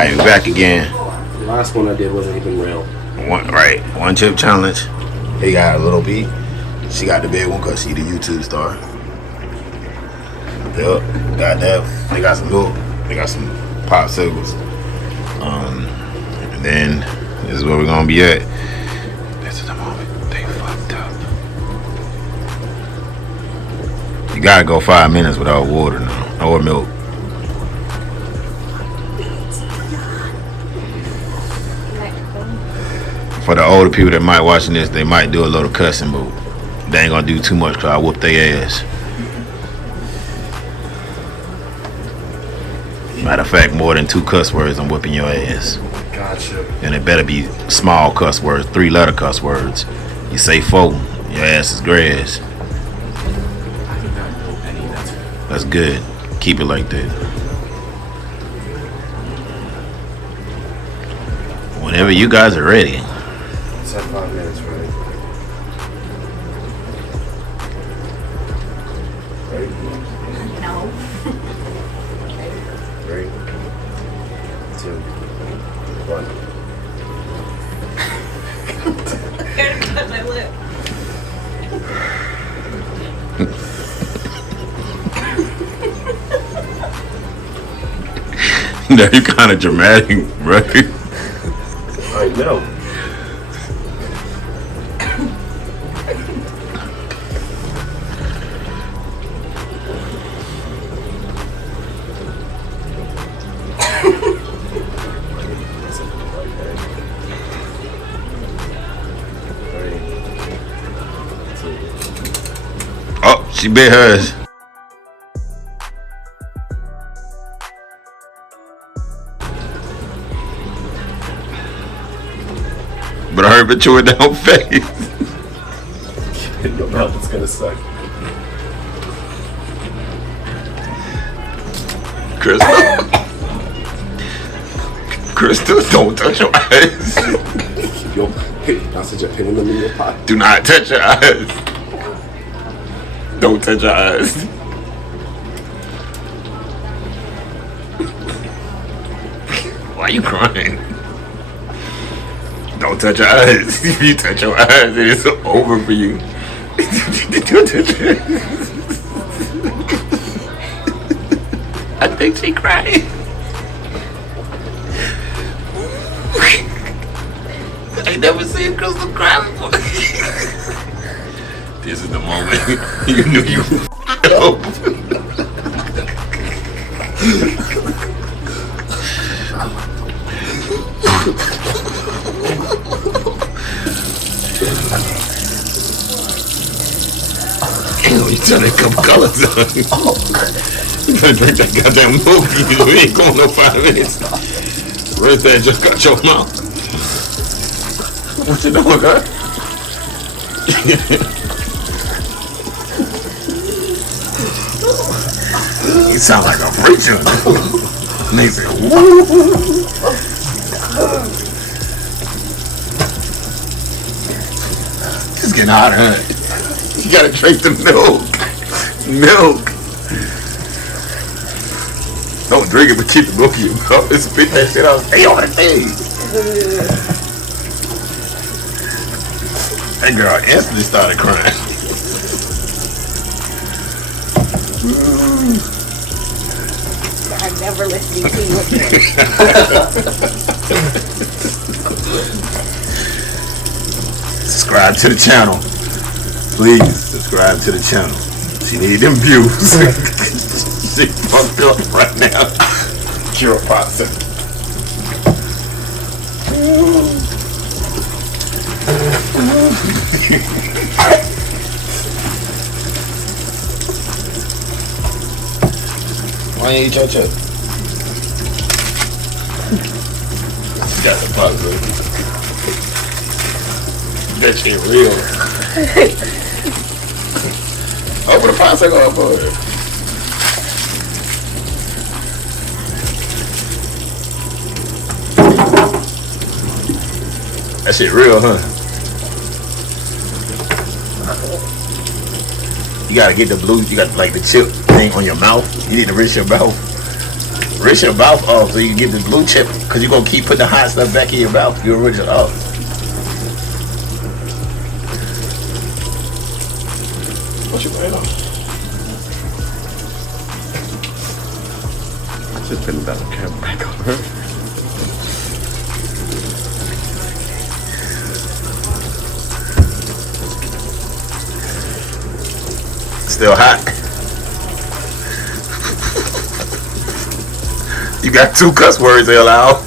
Alright, we're back again. The last one I did wasn't even real. One chip challenge. He got a little beat. She got the big one because she the YouTube star. Yep, got that. They got some milk. They got some popsicles. And then this is where we're gonna be at. This is the moment they fucked up. You gotta go 5 minutes without water now, or milk. For the older people that might watching this, they might do a little cussing, but they ain't gonna do too much because I whoop their ass. Matter of fact, more than 2 cuss words, I'm whipping your ass. Gotcha. And it better be small cuss words, 3-letter cuss words. You say 4, your ass is grass. I did not know any of that. That's good. Keep it like that. Whenever you guys are ready. It's at 5 minutes, right? Right? No. 3, 2, 1. I gotta cut my lip. Now you kind of dramatic, right? I know. Oh, she bit hers. But I heard it chew it down face. Your mouth is gonna suck. Crystal, don't touch your eyes. Keep your sausage your pin in the middle of your pot. Do not touch your eyes. Don't touch your eyes. Why are you crying? Don't touch your eyes. If you touch your eyes, it is over for you. Don't touch your eyes. I think she crying. I ain't never seen Crystal cry before. This is the moment you knew you f***ed up. Damn, you trying to come colors on. You gonna drink that goddamn milk. You ain't going no 5 minutes. Where's that just got your mouth? What you doing, huh? You sound like a preacher. They say, woo. It's getting hot, huh? You gotta drink the milk. Milk. Don't drink it, but keep the milk in your mouth. And spit that shit out. Stay on the thing. That girl instantly started crying. I'm never listening to you again. Subscribe to the channel. Please subscribe to the channel. She need them views. She fucked up right now. Cure popsicle. Why ain't you eat your chip? Got the popsicle. That shit real. Open the popsicle up over there. That shit real, huh? You gotta get the blue, you got like the chip thing on your mouth. You need to rinse your mouth. Rinse your mouth off so you can get the blue chip, because you're going to keep putting the hot stuff back in your mouth. You'll rinse it off. What's your brain on? Just putting that camera back on her. Still hot. You got 2 cuss words they allow.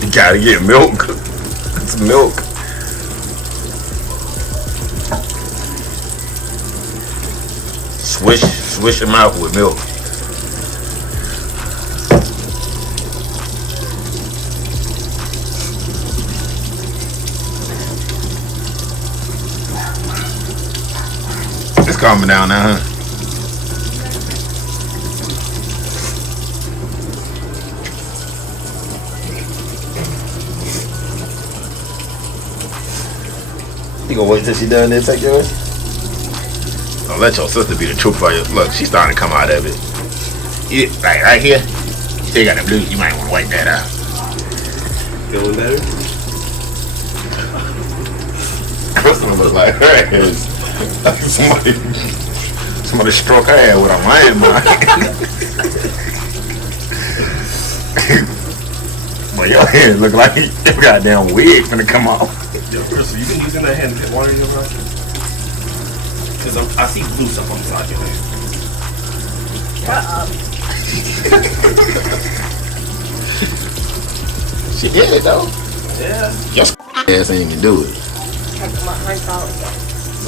You gotta get milk. It's milk. Swish your mouth with milk. It's calming down now, huh? You gonna wait till she done and take yours? Don't let your sister be the truth for you. Look, she's starting to come out of it. You, right here, you still got the blue. You might want to wipe that out. Feeling better? Kristen looks like her ass. Like somebody struck her ass with a landmine. But your hair look like your goddamn wig finna come off. Yo, Crystal, you been using that hand to get water in your mouth? Because I see blue stuff on the side of your hand. She did it though. Yeah. Your ass ain't even do it.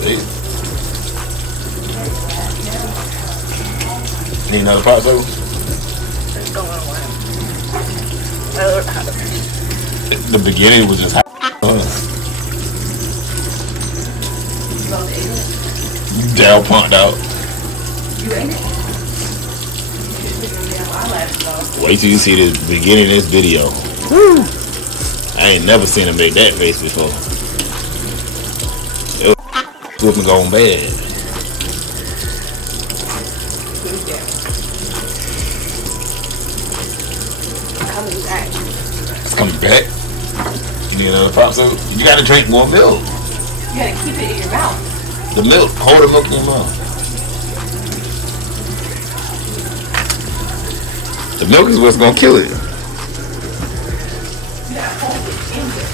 See? Need another pot too? The beginning was just hot. Dal punked out. Wait till you see the beginning of this video. Woo. I ain't never seen him make that face before. It was flipping going bad. It's coming back. You need another pop soup? You gotta drink more milk. You gotta keep it in your mouth. The milk, hold the milk in your mouth. The milk is what's gonna kill it. You gotta hold it in there.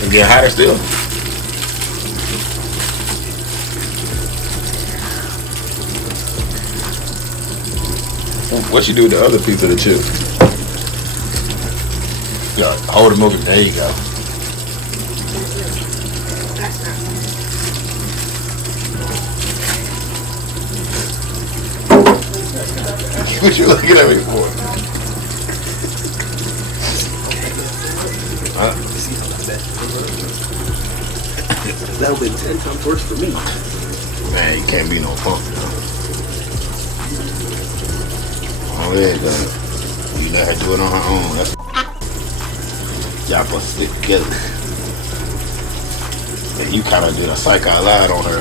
It's getting hotter still. What you do with the other piece of the chip? Yeah, hold the milk. There you go. What you looking at me for? That would have been 10 times worse for me. Man, you can't be no punk, you know. Oh yeah, you let her do it on her own. That's y'all supposed to stick together. And you kind of did a psych out loud on her.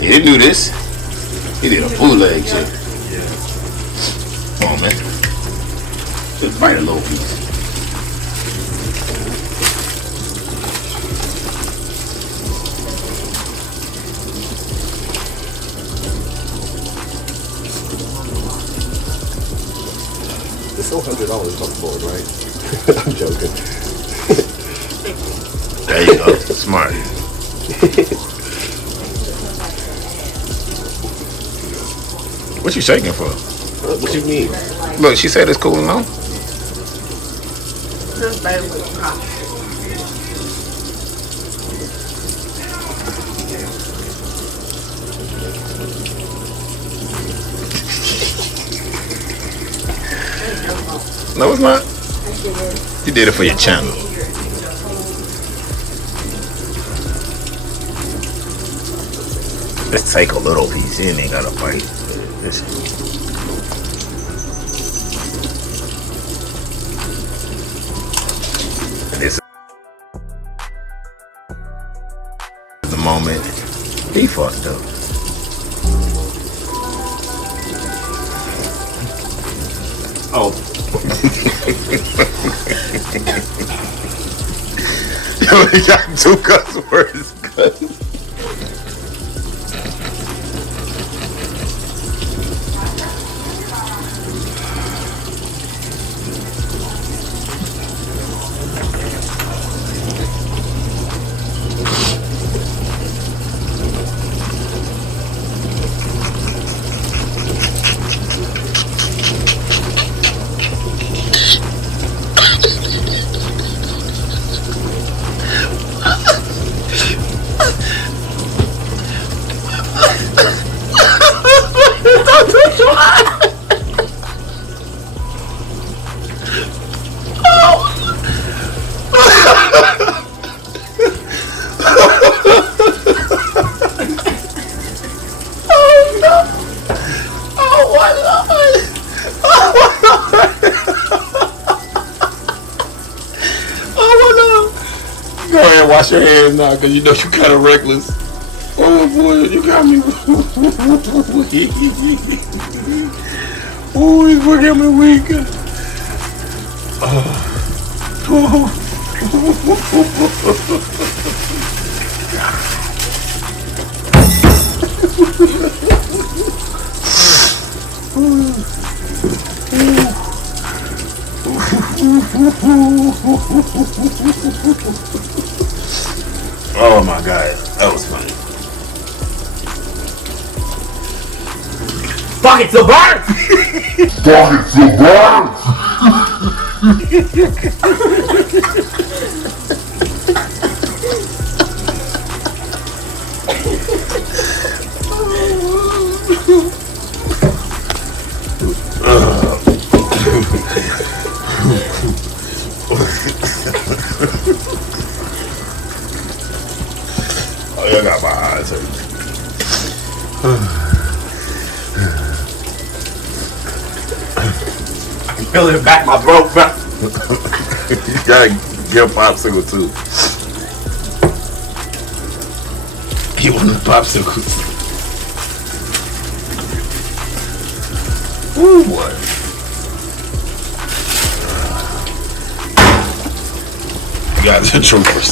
He didn't do this. He did a bootleg shit. Come on, man. Just bite a little piece. It's still $100 on the board, right? I'm joking. There you go. Smart. What you shaking for? What you mean? Look, she said it's cool and all. No, it's not. You did it for your channel. Let's take a little piece. You ain't gotta bite. Listen. fucked up. Oh. Yo, he got 2 cuss words. Go ahead and wash your hands now, cause you know you kind of reckless. Oh boy, you got me. Oh, he's working me weak. Oh my god, that was funny. Buckets of birds! Buckets of birds! Oh, you got my eyes hurt. Feel it back my throat. You gotta get a popsicle too. He wanted popsicles. Ooh boy. You guys are troopers.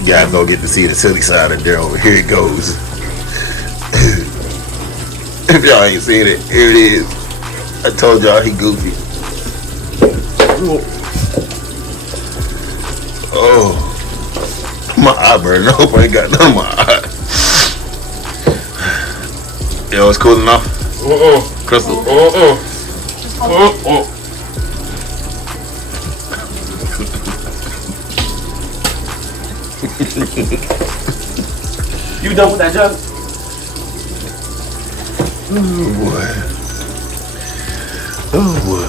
You gotta go get to see the silly side of Daryl. Here it goes. If y'all ain't seen it, here it is. I told y'all he goofy. Oh, my eye burning. I hope I ain't got none of my eye. Yo, it's cool enough? Crystal? You done with that, John? Oh boy. Oh boy.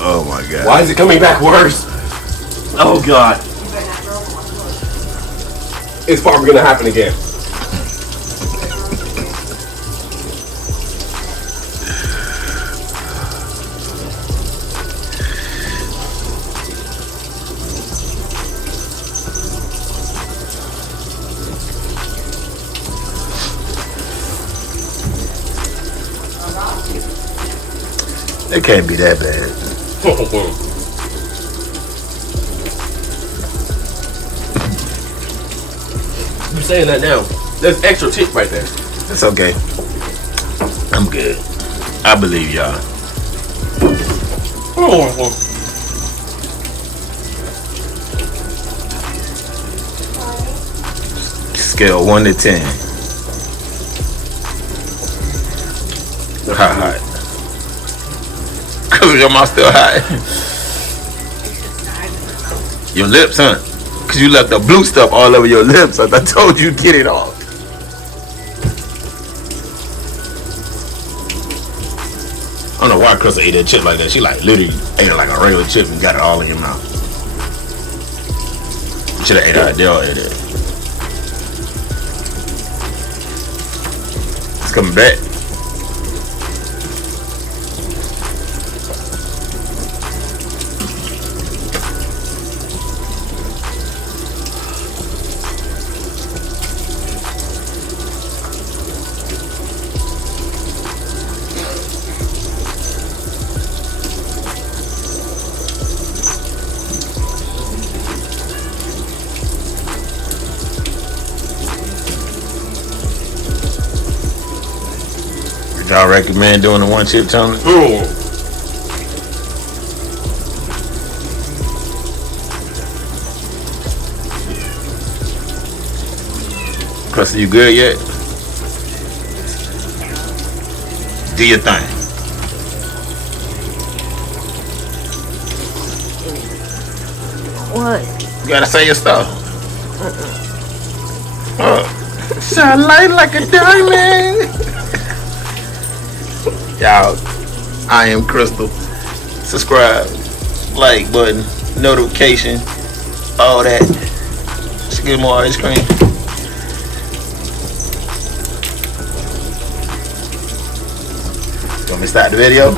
Oh my god. Why is it coming back worse? Oh god. It's probably gonna happen again. It can't be that bad. You're saying that now. There's extra tip right there. It's okay. I'm good. I believe y'all. Scale 1 to 10. How hot? Cause your mouth still hot. Your lips, huh? Cause you left the blue stuff all over your lips. I told you to get it off. I don't know why Crystal ate that chip like that. She like literally ate it like a regular chip and got it all in your mouth. Should have ate it. They all ate it. It's coming back. Y'all recommend doing the 1 chip challenge? Mm. Crusty, you good yet? Do your thing. What? You gotta say your stuff. Shine light like a diamond. Y'all, I am Crystal. Subscribe, like button, notification, all that. Let's get more ice cream. Want me to start the video?